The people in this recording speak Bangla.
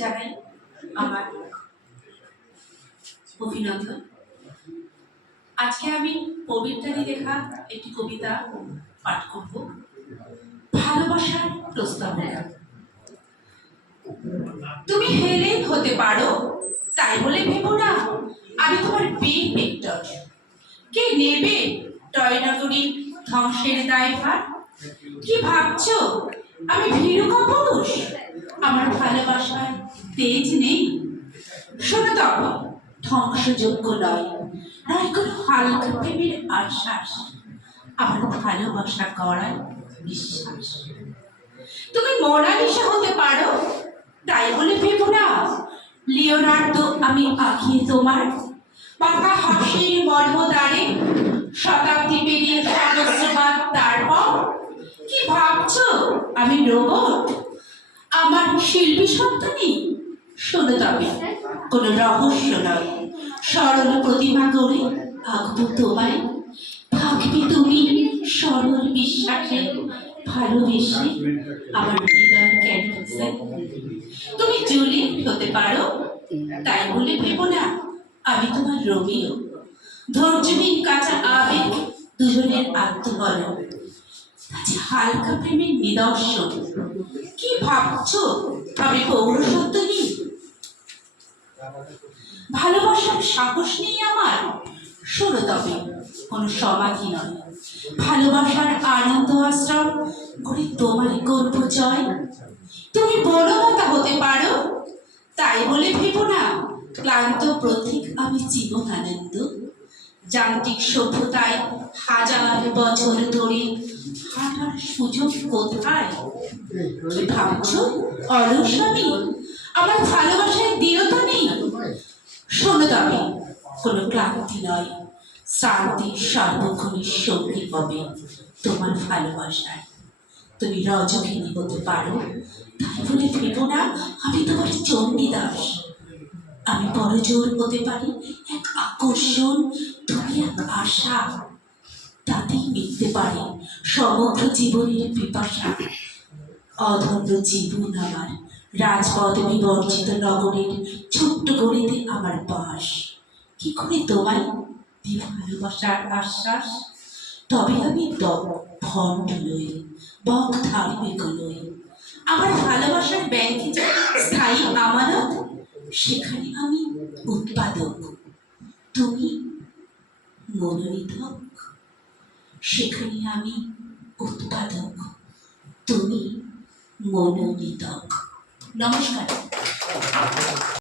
জানাই আমার অভিনন্দন। আজকে আমি পবিত্রারই লেখা একটি কবিতা পাঠ করব, ভালোবাসার প্রস্তাবনা। তুমি হেলেন হতে পারো, তাই বলে ভেবো না আমি তোমার বীর হেক্টর। কে নেবে টয়নগরী ধ্বংসের দায়ভার? কি ভাবছো আমি ভীরু কাপুরুষ? আমার ভালোবাসায় তেজ নেই। শোনো তবে, ধ্বংসযোগ্য নয়, নয় কোনো হালকা প্রেমের আশ্বাস, আমার ভালোবাসা করার বিশ্বাস। তুমি মোনালিসা হতে পারো, তাই বলে ভেবো না লিওনার্দো আমি আঁকিয়ে তোমার। পাকা হাসির মর্মদ্বারে শতাব্দী পেরিয়ে সহস্রবার তারপর কি ভাবছো আমি রোবট? আমার শিল্পী সত্তা নেই। শোনো তবে, কোনো রহস্য নয়, সরল প্রতিমা করে আঁকবো তোমায়। থাকবে তুমি সরল বিশ্বাসে, ভালোবেসে আমার হৃদয় ক্যানভাসে। তুমি জুলিয়েট হতে পারো, তাই বলে ভেবো না আমি তোমার রোমিও। ধৈর্যহীন কাঁচা আবেগ দুজনের আত্মবলন, আজ হালকা প্রেমের নিদর্শন। কি ভাবছো আমি পৌরসত্বহীন? ভালোবাসার সাহস নেই আমার। শোনো তবে, কোনো সমাধি নয়, ভালোবাসার আনন্দ আশ্রম করে তোমার গল্প জয়। তুমি বনলতা হতে পারো, তাই বলে ভেবো না ক্লান্ত প্রতীক আমি জীবনানন্দ। যান্ত্রিক সভ্যতায় হাজার বছর ধরে হাঁটার সুযোগ কোথায়? কি ভাবছো অলস আমি? আমার ভালোবাসায় দৃঢ়তা নেই। শোনো তবে, কোনো ক্লান্তি নয়, শান্তির সার্বক্ষণিক সঙ্গী হবে তোমার ভালোবাসায়। তুমি রজকিনী হতে পারো, তাই বলে ভেবো না আমি তোমার চণ্ডীদাস। আমি পরজোর হতে পারি এক আকর্ষণ, তুমি এক আশা, তাতেই মিটতে পারে সমগ্র জীবনের পিপাসা। অধন্য জীবন আমার, রাজপথ বিবর্জিত নগরের ছোট্ট গলিতে আমার বাস। কি করে তোমায় দি ভালোবাসার আশ্বাস? তবে আমি ভণ্ড নই, বক ধার্মিক নই। আমার ভালোবাসার ব্যাংকে যে স্থায়ী আমানত, সেখানে আমি উৎপাদক, তুমি মনোনিধক। সেখানে আমি উৎপাদক, তুমি মনোনিধক। নমস্কার।